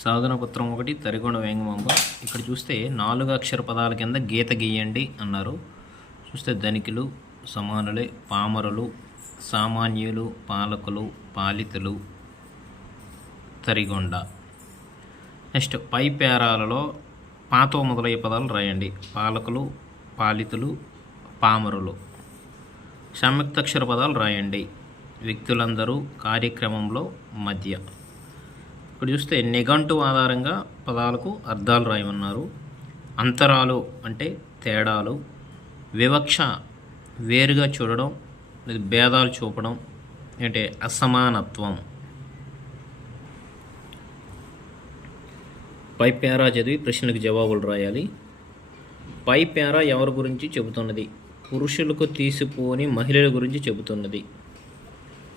సాధన పత్రం ఒకటి తరిగొండ వేంగమాంబ ఇక్కడ చూస్తే నాలుగు అక్షర పదాల కింద గీత గీయండి అన్నారు. చూస్తే ధనికులు సమానులే పామరులు సామాన్యులు పాలకులు పాలితులు తరిగొండ. నెక్స్ట్ పై పేరాలలో పాతో మొదలయ్యే పదాలు రాయండి. పాలకులు పాలితులు పామరులు. సంయుక్తాక్షర పదాలు రాయండి. వ్యక్తులందరూ కార్యక్రమంలో మధ్య. ఇక్కడ చూస్తే నిఘంటు ఆధారంగా పదాలకు అర్థాలు రాయమన్నారు. అంతరాలు అంటే తేడాలు. వివక్ష వేరుగా చూడడం లేదా భేదాలు చూపడం అంటే అసమానత్వం. పై పేరా చదివి ప్రశ్నలకు జవాబులు రాయాలి. పై పేరా ఎవరి గురించి చెబుతున్నది? పురుషులకు తీసిపోని మహిళల గురించి చెబుతున్నది.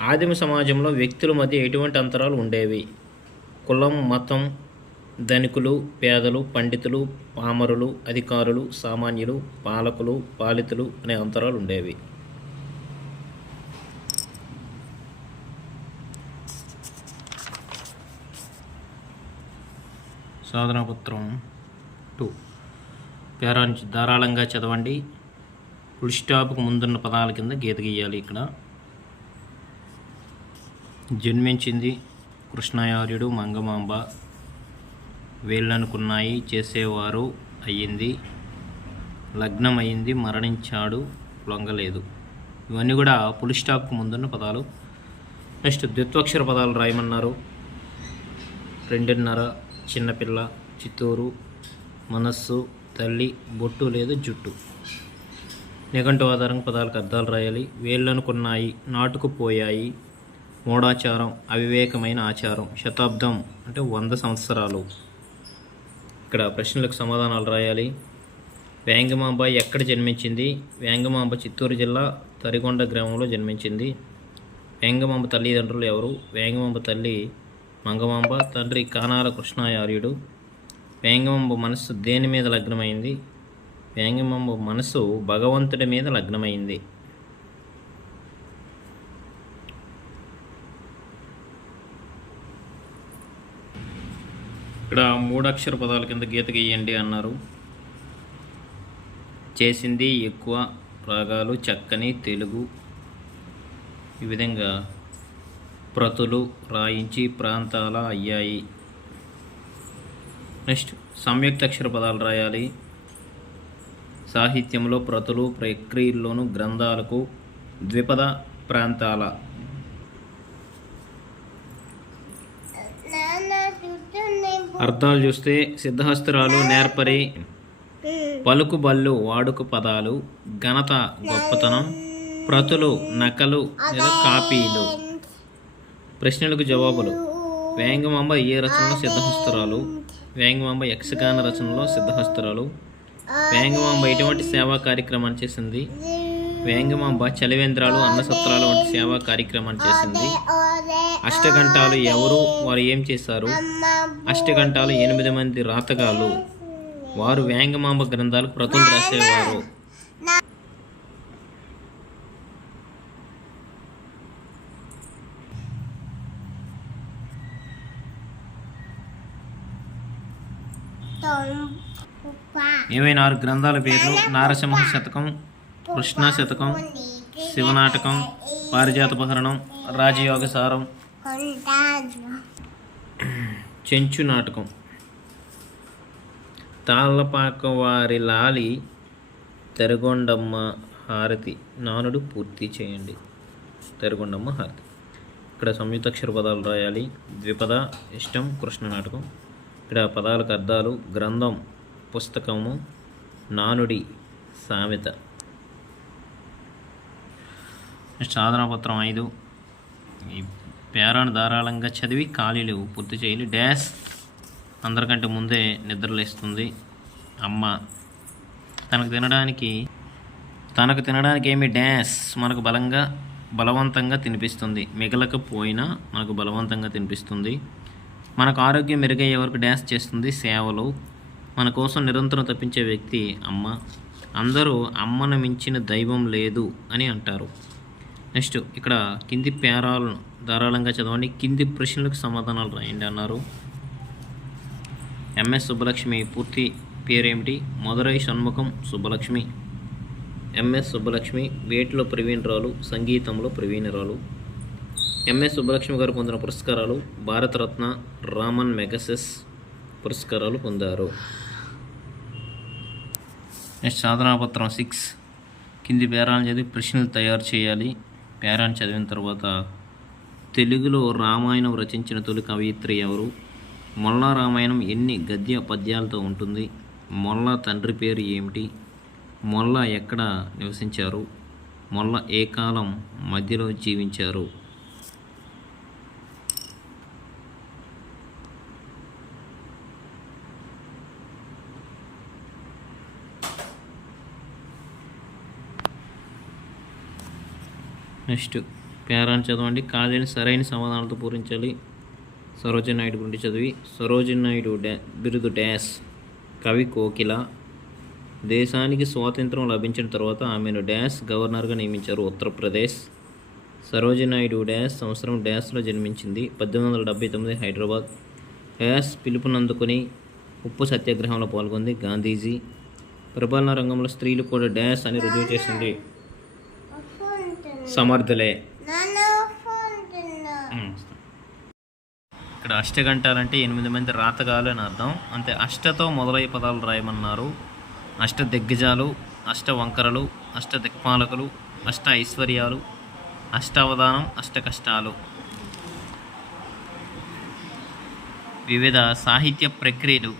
ఆదిమ సమాజంలో వ్యక్తుల మధ్య ఎటువంటి అంతరాలు ఉండేవి? కులం మతం ధనికులు పేదలు పండితులు పామరులు అధికారులు సామాన్యులు పాలకులు పాలితులు అనే అంతరాలు ఉండేవి. సాధనపత్రం టూ. పేరాన్ని ధారాళంగా చదవండి. ఫుల్ స్టాప్కు ముందున్న పదాల కింద గీత గీయాలి ఇక్కడ. జన్మించింది కృష్ణయార్యుడు మంగమాంబ వేళ్ళనుకున్నాయి చేసేవారు అయ్యింది లగ్నం అయింది మరణించాడు లొంగలేదు. ఇవన్నీ కూడా పులి స్టాప్కు ముందున్న పదాలు. నెక్స్ట్ ద్విత్వక్షర పదాలు రాయమన్నారు. రెండున్నర చిన్నపిల్ల చిత్తూరు మనస్సు తల్లి బొట్టు లేదా జుట్టు. నిఘంటు ఆధారంగా పదాలకు అర్థాలు రాయాలి. వేళ్ళనుకున్నాయి నాటుకుపోయాయి మూఢాచారం అవివేకమైన ఆచారం శతాబ్దం అంటే వంద సంవత్సరాలు. ఇక్కడ ప్రశ్నలకు సమాధానాలు రాయాలి. వేంగమాంబ ఎక్కడ జన్మించింది? వేంగమాంబ చిత్తూరు జిల్లా తరిగొండ గ్రామంలో జన్మించింది. వేంగమాంబ తల్లిదండ్రులు ఎవరు? వేంగమాంబ తల్లి మంగమాంబ తండ్రి కానాల కృష్ణాయార్యుడు. వేంగమాంబ మనస్సు దేని మీద లగ్నమైంది? వేంగమాంబ మనస్సు భగవంతుడి మీద లగ్నమైంది. ఇక్కడ మూడక్షర పదాల కింద గీత గీయండి అన్నారు. చేసింది ఎక్కువ రాగాలు చక్కని తెలుగు. ఈ విధంగా ప్రతులు రాయించి ప్రాంతాల అయ్యాయి. నెక్స్ట్ సంయుక్తాక్షర పదాలు రాయాలి. సాహిత్యంలో ప్రతులు ప్రక్రియల్లోనూ గ్రంథాలకు ద్విపద ప్రాంతాల అర్థాలు చూస్తే సిద్ధహస్తురాలు నేర్పరి. పలుకుబళ్ళు వాడుక పదాలు ఘనత గొప్పతనం ప్రతులు నకలు లేదా కాపీలు ప్రశ్నలకు జవాబులు. వేంగమాంబ ఏ రచనలో సిద్ధహస్తురాలు? వేంగమాంబ యక్షగాన రచనలో సిద్ధహస్తురాలు. వేంగమాంబ ఎటువంటి సేవా కార్యక్రమాన్ని చేసింది వేంగమాంబ చలివేంద్రాలు అన్నసత్రాలు వంటి సేవా కార్యక్రమాన్ని చేసింది. అష్టఘంటాలు ఎవరు వారు ఏం చేశారు? అష్టగంటాలు ఎనిమిది మంది రాతగాలు వారు వేంగమాంబ గ్రంథాలు ప్రతులు రాసేవారు. ఇరవై నాలుగు గ్రంథాల పేర్లు? నారసింహ శతకం కృష్ణా శతకం శివనాటకం పారిజాతపహరణం రాజయోగ సారం చెంచు నాటకం. తాళ్ళపాక వారి లాలి తెరగొండమ్మ హారతి. నానుడు పూర్తి చేయండి. తెరగొండమ్మ హారతి. ఇక్కడ సంయుక్తాక్షర పదాలు రాయాలి. ద్విపద ఇష్టం కృష్ణ నాటకం. ఇక్కడ పదాలకు అర్థాలు గ్రంథం పుస్తకము నానుడి సామెత. నెక్స్ట్ సాధనపత్రం ఐదు. ఈ పేరాను ధారాళంగా చదివి ఖాళీలు పూర్తి చేయాలి. డ్యాష్ అందరికంటే ముందే నిద్రలేస్తుంది. అమ్మ తనకు తినడానికి తనకు తినడానికి ఏమి డ్యాష్ మనకు బలంగా బలవంతంగా తినిపిస్తుంది. మిగలకపోయినా మనకు బలవంతంగా తినిపిస్తుంది. మనకు ఆరోగ్యం మెరుగయ్యే వరకు డ్యాన్స్ చేస్తుంది. సేవలు. మన కోసం నిరంతరం తప్పించే వ్యక్తి అమ్మ. అందరూ అమ్మను మించిన దైవం లేదు అని అంటారు. నెక్స్ట్ ఇక్కడ కింది పేరాలను ధారాళంగా చదవండి. కింది ప్రశ్నలకు సమాధానాలు రాయండి అన్నారు. ఎంఎస్ సుబ్బలక్ష్మి పూర్తి పేరేమిటి? మధురై షణ్ముఖం సుబ్బలక్ష్మి. ఎంఎస్ సుబ్బలక్ష్మి వేటిలో ప్రవీణరాలు సంగీతంలో ప్రవీణరాలు. ఎంఎస్ సుబ్బలక్ష్మి గారు పొందిన పురస్కారాలు భారతరత్న రామన్ మెగసెస్ పురస్కారాలు పొందారు. నెక్స్ట్ సాధనాపత్రం సిక్స్. కింది పేరాలను చదివి ప్రశ్నలు తయారు చేయాలి. పేరాన్ని చదివిన తర్వాత తెలుగులో రామాయణం రచించిన తొలి కవయిత్రి ఎవరు? మొల్ల రామాయణం ఎన్ని గద్య పద్యాలతో ఉంటుంది? మొల్ల తండ్రి పేరు ఏమిటి? మొల్ల ఎక్కడ నివసించారు? మొల్ల ఏ కాలం మధ్యలో జీవించారు? నెక్స్ట్ పేరాన్ని చదవండి. ఖాళీని సరైన సమాధానాలతో పూరించాలి. సరోజన్ నాయుడు గురించి చదివి. సరోజన్ నాయుడు డ్యా బిరుదు డ్యాష్ కవి కోకిల. దేశానికి స్వాతంత్రం లభించిన తర్వాత ఆమెను డ్యాష్ గవర్నర్గా నియమించారు ఉత్తరప్రదేశ్. సరోజన్ నాయుడు డ్యాష్ సంవత్సరం డ్యాష్లో జన్మించింది పద్దెనిమిది వందల డెబ్బై తొమ్మిది హైదరాబాద్. డ్యాస్ పిలుపునందుకుని ఉప్పు సత్యాగ్రహంలో పాల్గొంది గాంధీజీ. పరిపాలనా రంగంలో స్త్రీలు కూడా డ్యాష్ అని రుజువు చేసింది. సమర్థులే. ఇక్కడ అష్టగంటాలంటే ఎనిమిది మంది రాతగాలు అని అర్థం. అంతే అష్టతో మొదలయ్యే పదాలు రాయమన్నారు. అష్ట దిగ్గజాలు అష్ట వంకరలు అష్ట దిక్పాలకులు అష్ట ఐశ్వర్యాలు అష్టావధానం అష్ట కష్టాలు. వివిధ సాహిత్య ప్రక్రియలు.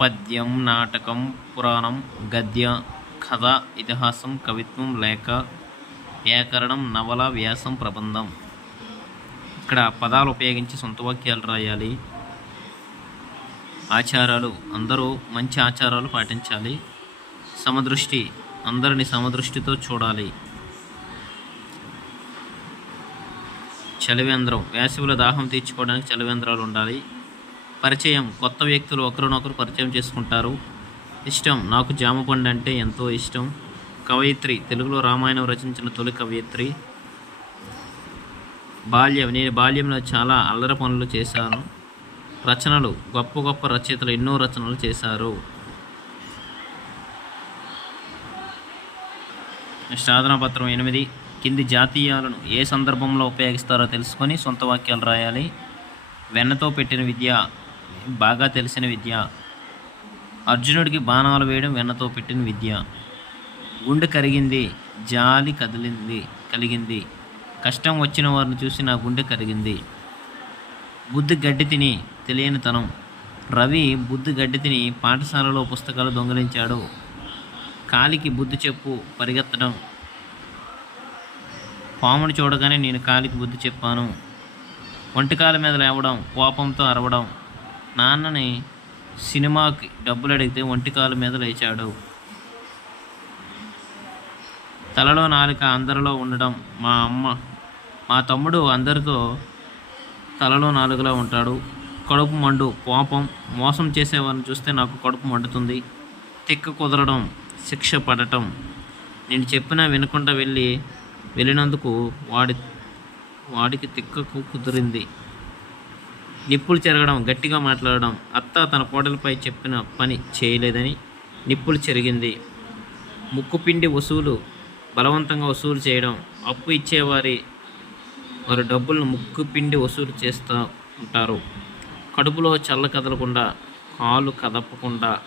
పద్యం నాటకం పురాణం గద్య కథ ఇతిహాసం కవిత్వం లేఖ వ్యాకరణం నవల వ్యాసం ప్రబంధం. ఇక్కడ పదాలు ఉపయోగించి సొంత వాక్యాలు రాయాలి. ఆచారాలు అందరూ మంచి ఆచారాలు పాటించాలి. సమదృష్టి అందరిని సమదృష్టితో చూడాలి. చలివేంద్రం వేసవిలో దాహం తీర్చుకోవడానికి చలివేంద్రాలు ఉండాలి. పరిచయం కొత్త వ్యక్తులు ఒకరినొకరు పరిచయం చేసుకుంటారు. ఇష్టం నాకు జామ పండు అంటే ఎంతో ఇష్టం. కవయిత్రి తెలుగులో రామాయణం రచించిన తొలి కవయిత్రి. బాల్యం నేను బాల్యంలో చాలా అల్లరి పనులు చేశాను. రచనలు గొప్ప గొప్ప రచయితలు ఎన్నో రచనలు చేశారు. పత్రం ఎనిమిది. కింది జాతీయాలను ఏ సందర్భంలో ఉపయోగిస్తారో తెలుసుకొని సొంత వాక్యాలు రాయాలి. వెన్నతో పెట్టిన విద్య బాగా తెలిసిన విద్య. అర్జునుడికి బాణాలు వేయడం వెన్నతో పెట్టిన విద్య. గుండె కరిగింది జాలి కదిలింది కలిగింది. కష్టం వచ్చిన వారిని చూసి నా గుండె కరిగింది. బుద్ధి గడ్డి తిని తెలియని తనం రవి బుద్ధి గడ్డి తిని పాఠశాలలో పుస్తకాలు దొంగిలించాడు. కాలికి బుద్ధి చెప్పు పరిగెత్తడం. పాముని చూడగానే నేను కాలికి బుద్ధి చెప్పాను. ఒంటికాల మీద లేవడం కోపంతో అరవడం. నాన్నని సినిమాకి డబ్బులు అడిగితే ఒంటికాల మీద లేచాడు. తలలో నాలుక అందరిలో ఉండడం. మా అమ్మ మా తమ్ముడు అందరితో తలలో నాలుగులో ఉంటాడు. కడుపు మండు కోపం మోసం చేసేవారిని చూస్తే నాకు కడుపు మండుతుంది. తిక్క కుదరడం శిక్ష పడటం. నేను చెప్పినా వినకుండా వెళ్ళి వెళ్ళినందుకు వాడి వాడికి తిక్కకు కుదిరింది. నిప్పులు చెరగడం గట్టిగా మాట్లాడడం అత్త తన కోడలపై చెప్పిన పని చేయలేదని నిప్పులు చెరిగింది. ముక్కుపిండి వసూలు బలవంతంగా వసూలు చేయడం అప్పు ఇచ్చేవారి వారి డబ్బులను ముక్కు పిండి వసూలు చేస్తూ ఉంటారు. కడుపులో చల్ల కదలకుండా కాలు కదపకుండా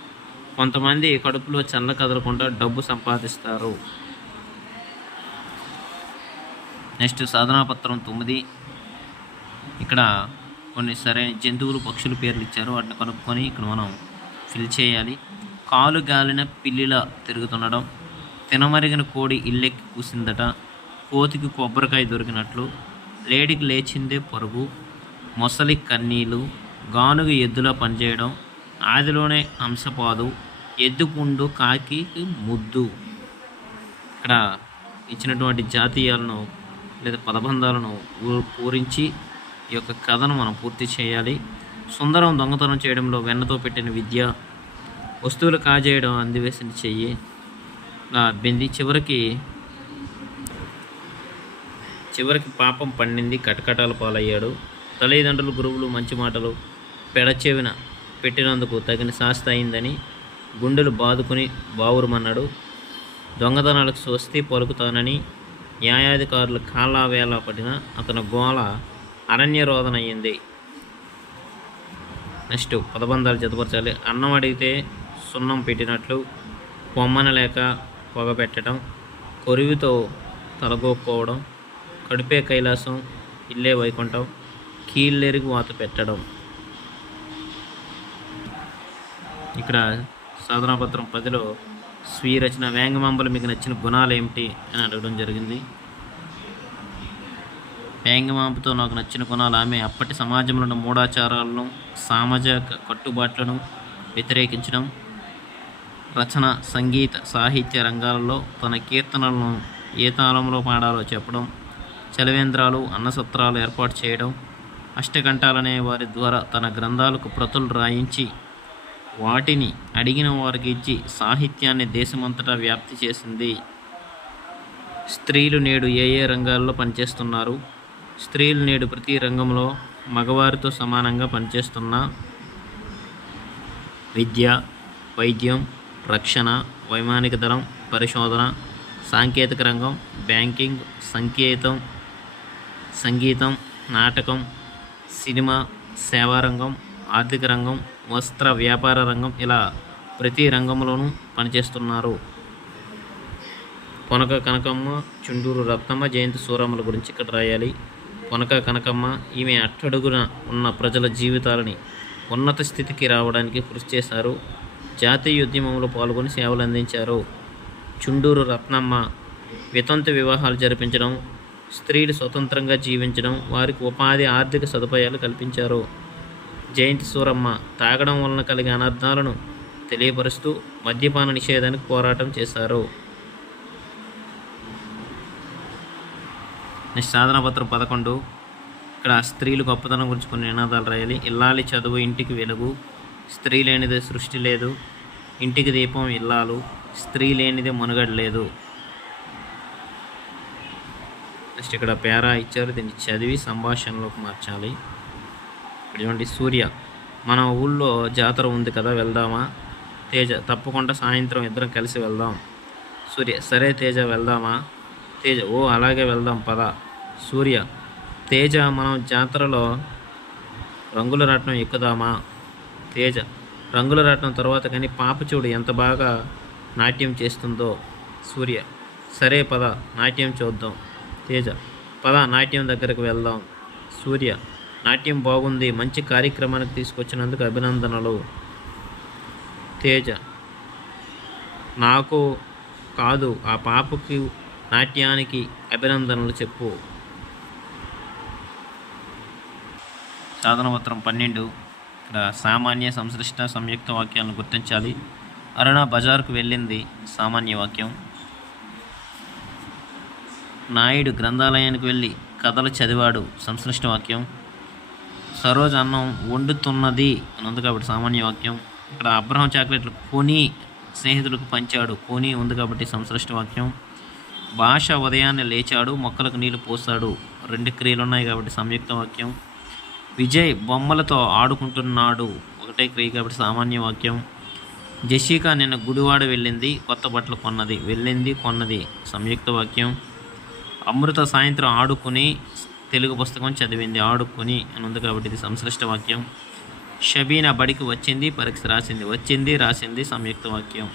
కొంతమంది కడుపులో చల్ల కదలకుండా డబ్బు సంపాదిస్తారు. నెక్స్ట్ సాధనాపత్రం తొమ్మిది. ఇక్కడ కొన్ని సరైన జంతువులు పక్షుల పేర్లు ఇచ్చారు. వాటిని కనుక్కొని ఇక్కడ మనం ఫిల్ చేయాలి. కాలు గాలిన పిల్లిలా తిరుగుతుండడం తినమరిగిన కోడి ఇల్లెక్కి కూసిందట. కోతికి కొబ్బరికాయ దొరికినట్లు. లేడికి లేచిందే పరుగు. మొసలి కన్నీలు. గానుగ ఎద్దులా పనిచేయడం. ఆదిలోనే హంసపాదు. ఎద్దుపుండు కాకి ముద్దు. ఇక్కడ ఇచ్చినటువంటి జాతీయాలను లేదా పదబంధాలను పూరించి ఈ యొక్క కథను మనం పూర్తి చేయాలి. సుందరం దొంగతనం చేయడంలో వెన్నతో పెట్టిన విద్య వస్తువులు కాజేయడం అందివేసిన చెయ్యి ఇలా చివరికి చివరికి పాపం పండింది కటకటాల పాలయ్యాడు. తల్లిదండ్రులు గురువులు మంచి మాటలు పెడచెవిన పెట్టినందుకు తగిన శాస్తి అయిందని గుండెలు బాదుకుని బావురమన్నాడు. దొంగతనాలకు స్వస్తి పలుకుతానని న్యాయాధికారులు కాలా వేళ పడిన అతని గోళ అరణ్యరోధన అయ్యింది. నెక్స్ట్ పదబంధాలు జతపరచాలి. అన్నం అడిగితే సున్నం పెట్టినట్లు పొమ్మన లేక పొగ పెట్టడం కొరివితో తలగోక్కోవడం కడుపే కైలాసం ఇల్లే వైకుంఠం కీళ్ళెరిగి వాత పెట్టడం. ఇక్కడ సాధనాపత్రం పదిలో స్వీ రచన వేంగమాంబలు మీకు నచ్చిన గుణాలు ఏమిటి అని అడగడం జరిగింది. వేంగమాంబతో నాకు నచ్చిన గుణాలు ఆమె అప్పటి సమాజంలో ఉన్న మూఢాచారాలను సామాజిక కట్టుబాట్లను వ్యతిరేకించడం రచన సంగీత సాహిత్య రంగాలలో తన కీర్తనలను ఏ తాళంలో పాడాలో చెప్పడం చలవేంద్రాలు అన్నసత్రాలు ఏర్పాటు చేయడం అష్టకంఠాలనే వారి ద్వారా తన గ్రంథాలకు ప్రతులు రాయించి వాటిని అడిగిన వారికి ఇచ్చి సాహిత్యాన్ని దేశమంతటా వ్యాప్తి చేసింది. స్త్రీలు నేడు ఏ ఏ రంగాల్లో పనిచేస్తున్నారు? స్త్రీలు నేడు ప్రతి రంగంలో మగవారితో సమానంగా పనిచేస్తున్న? విద్య వైద్యం రక్షణ వైమానిక దళం పరిశోధన సాంకేతిక రంగం బ్యాంకింగ్ సంకేతం సంగీతం నాటకం సినిమా సేవారంగం ఆర్థిక రంగం వస్త్ర వ్యాపార రంగం ఇలా ప్రతి రంగంలోనూ పనిచేస్తున్నారు. పొనక కనకమ్మ చుండూరు రత్నమ్మ జయంతి సూరమ్మల గురించి ఇక్కడ రాయాలి. పొనక కనకమ్మ ఈమె అట్టడుగున ఉన్న ప్రజల జీవితాలని ఉన్నత స్థితికి రావడానికి కృషి చేశారు. జాతీయ ఉద్యమంలో పాల్గొని సేవలు అందించారు చుండూరు రత్నమ్మ వితంతు వివాహాలు జరిపించడం స్త్రీలు స్వతంత్రంగా జీవించడం వారికి ఉపాధి ఆర్థిక సదుపాయాలు కల్పించారు. జయంతి సూరమ్మ తాగడం వలన కలిగే అనర్థాలను తెలియపరుస్తూ మద్యపాన నిషేధానికి పోరాటం చేశారు. నెక్స్ట్ సాధనపత్రం పదకొండు. ఇక్కడ స్త్రీలు గొప్పతనం గురించి కొన్ని నినాదాలు రాయాలి. ఇల్లాలి చదువు ఇంటికి వెలుగు. స్త్రీ లేనిదే సృష్టి లేదు. ఇంటికి దీపం ఇల్లాలు స్త్రీ లేనిదే మనుగడ లేదు. నెక్స్ట్ ఇక్కడ పేరా ఇచ్చారు దీన్ని చదివి సంభాషణలోకి మార్చాలి. ఇటువంటి సూర్య మన ఊళ్ళో జాతర ఉంది కదా వెళ్దామా? తేజ తప్పకుండా సాయంత్రం ఇద్దరం కలిసి వెళ్దాం. సూర్య సరే తేజ వెళ్దామా? తేజ ఓ అలాగే వెళ్దాం పద. సూర్య తేజ మనం జాతరలో రంగుల రత్నం ఎక్కుదామా? తేజ రంగుల రాటం తర్వాత కానీ పాప చూడు ఎంత బాగా నాట్యం చేస్తుందో సూర్య. సరే పద నాట్యం చూద్దాం. తేజ పద నాట్యం దగ్గరకు వెళ్దాం. సూర్య నాట్యం బాగుంది మంచి కార్యక్రమానికి తీసుకొచ్చినందుకు అభినందనలు. తేజ నాకు కాదు ఆ పాపకి నాట్యానికి అభినందనలు చెప్పు. సాధనపత్రం పన్నెండు. ఇక్కడ సామాన్య సంశ్లిష్ట సంయుక్త వాక్యాలను గుర్తించాలి. అరుణ బజార్కు వెళ్ళింది సామాన్య వాక్యం. నాయుడు గ్రంథాలయానికి వెళ్ళి కథలు చదివాడు సంశ్లిష్ట వాక్యం. సరోజ అన్నం వండుతున్నది అని ఉంది కాబట్టి సామాన్య వాక్యం. ఇక్కడ అబ్రహం చాక్లెట్లు కొని స్నేహితులకు పంచాడు. కొని ఉంది కాబట్టి సంశ్లిష్ట వాక్యం. భాష ఉదయాన్నే లేచాడు మొక్కలకు నీళ్ళు పోసాడు రెండు క్రియలు ఉన్నాయి కాబట్టి సంయుక్త వాక్యం. విజయ్ బొమ్మలతో ఆడుకుంటున్నాడు. ఒకటే క్రియ కాబట్టి సామాన్య వాక్యం. జెషిక నిన్న గుడివాడ వెళ్ళింది కొత్త బట్టలు కొన్నది. వెళ్ళింది కొన్నది. సంయుక్త వాక్యం. అమృత సాయంత్రం ఆడుకుని తెలుగు పుస్తకం చదివింది. ఆడుకుని అని ఉంది కాబట్టి ఇది సంశ్లిష్ట వాక్యం. షబీనా బడికి వచ్చింది పరీక్ష రాసింది. వచ్చింది రాసింది సంయుక్త వాక్యం.